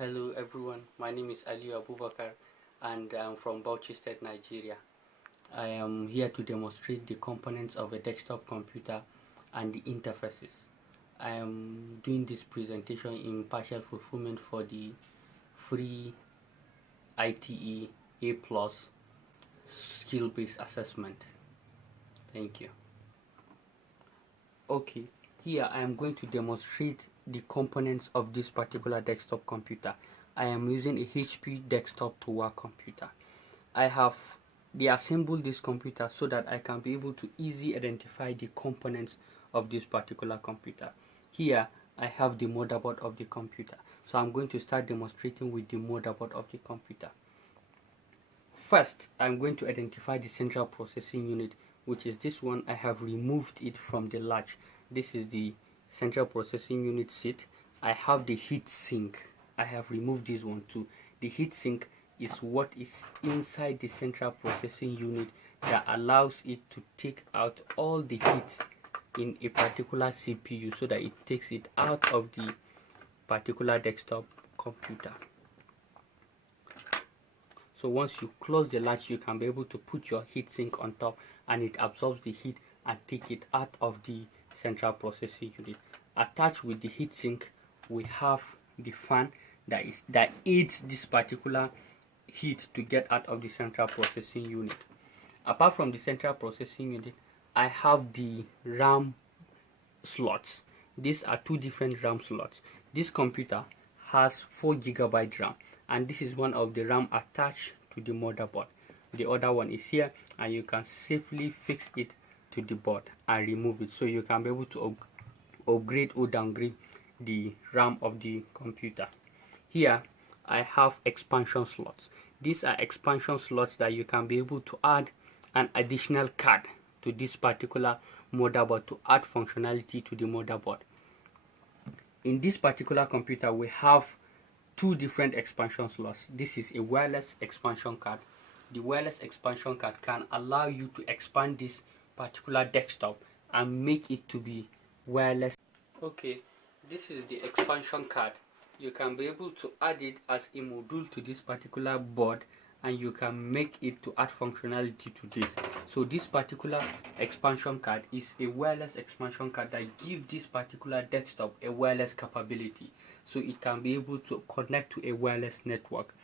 Hello everyone, my name is Aliyu Abubakar and I'm from Bauchi State, Nigeria. I am here to demonstrate the components of a desktop computer and the interfaces. I am doing this presentation in partial fulfillment for the free ITE A+ skill-based assessment. Thank you. Okay, here I am going to demonstrate the components of this particular desktop computer. I am using a HP desktop to work computer. I have assembled this computer so that I can be able to easily identify the components of this particular computer. Here I have the motherboard of the computer, so I'm going to start demonstrating with the motherboard of the computer. First, I'm going to identify the central processing unit, which is this one. I have removed it from the latch. This is the central processing unit seat. I have the heat sink. I have removed this one too. The heat sink is what is inside the central processing unit that allows it to take out all the heat in a particular CPU so that it takes it out of the particular desktop computer. So once you close the latch, you can be able to put your heatsink on top and it absorbs the heat and take it out of the central processing unit. Attached with the heatsink, we have the fan that aids this particular heat to get out of the central processing unit. Apart from the central processing unit, I have the RAM slots. These are two different RAM slots. This computer has 4 GB RAM, and this is one of the RAM attached to the motherboard. The other one is here, and you can safely fix it to the board and remove it, so you can be able to upgrade or downgrade the RAM of the computer. Here I have expansion slots. These are expansion slots that you can be able to add an additional card to this particular motherboard to add functionality to the motherboard. In this particular computer, we have two different expansion slots. This is a wireless expansion card. The wireless expansion card can allow you to expand this particular desktop and make it to be wireless. Okay, this is the expansion card. You can be able to add it as a module to this particular board, and you can make it to add functionality to this. So this particular expansion card is a wireless expansion card that gives this particular desktop a wireless capability, so it can be able to connect to a wireless network.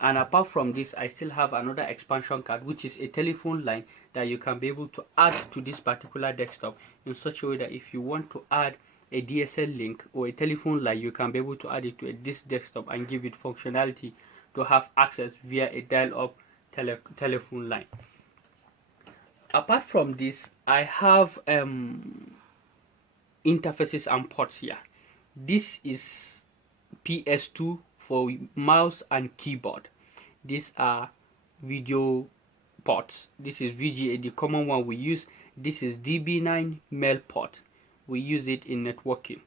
And apart from this, I still have another expansion card, which is a telephone line that you can be able to add to this particular desktop in such a way that if you want to add a DSL link or a telephone line, you can be able to add it to this desktop and give it functionality to have access via a dial-up telephone line. Apart from this, I have interfaces and ports here. This is PS2 for mouse and keyboard. These are video ports. This is VGA, the common one we use. This is DB9 mail port. We use it in networking.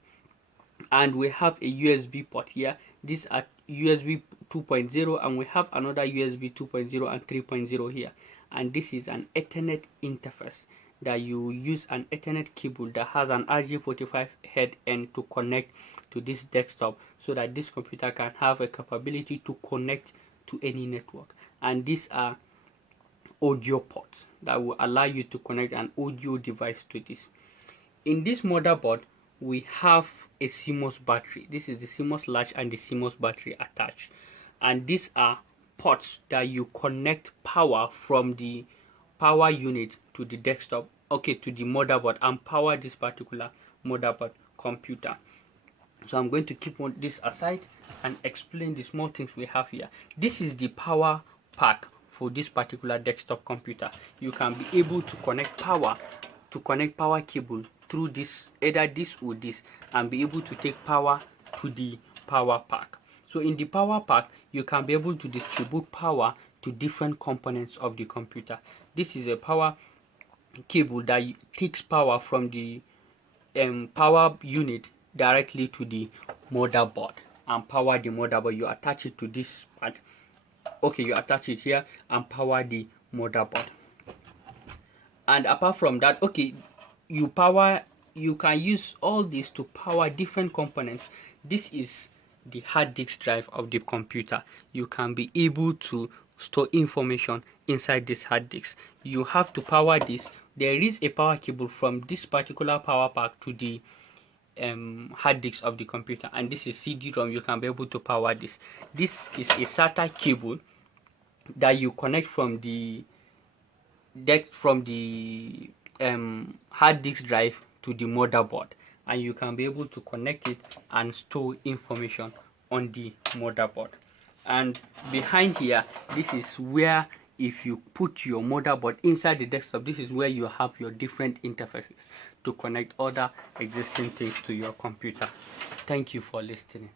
And we have a USB port here. These are USB 2.0, and we have another USB 2.0 and 3.0 here. And this is an Ethernet interface that you use an Ethernet cable that has an RJ45 head end to connect to this desktop, so that this computer can have a capability to connect to any network. And these are audio ports that will allow you to connect an audio device to this. In this motherboard, we have a CMOS battery. This is the CMOS latch and the CMOS battery attached. And these are ports that you connect power from the power unit to the desktop, okay, to the motherboard, and power this particular motherboard computer. So I'm going to keep this aside and explain the small things we have here. This is the power pack for this particular desktop computer. You can be able to connect power cable through this, either this or this, and be able to take power to the power pack. So in the power pack, you can be able to distribute power to different components of the computer. This is a power cable that takes power from the power unit directly to the motherboard and power the motherboard. You attach it to this part. Okay, you attach it here and power the motherboard. And apart from that, okay, you can use all this to power different components. This is the hard disk drive of the computer, you can be able to store information inside this hard disk. You have to power this. There is a power cable from this particular power pack to the hard disk of the computer, and this is CD-ROM. You can be able to power this. This is a SATA cable that you connect from the hard disk drive to the motherboard, and you can be able to connect it and store information on the motherboard. And behind here, this is where, if you put your motherboard inside the desktop, this is where you have your different interfaces to connect other existing things to your computer. Thank you for listening.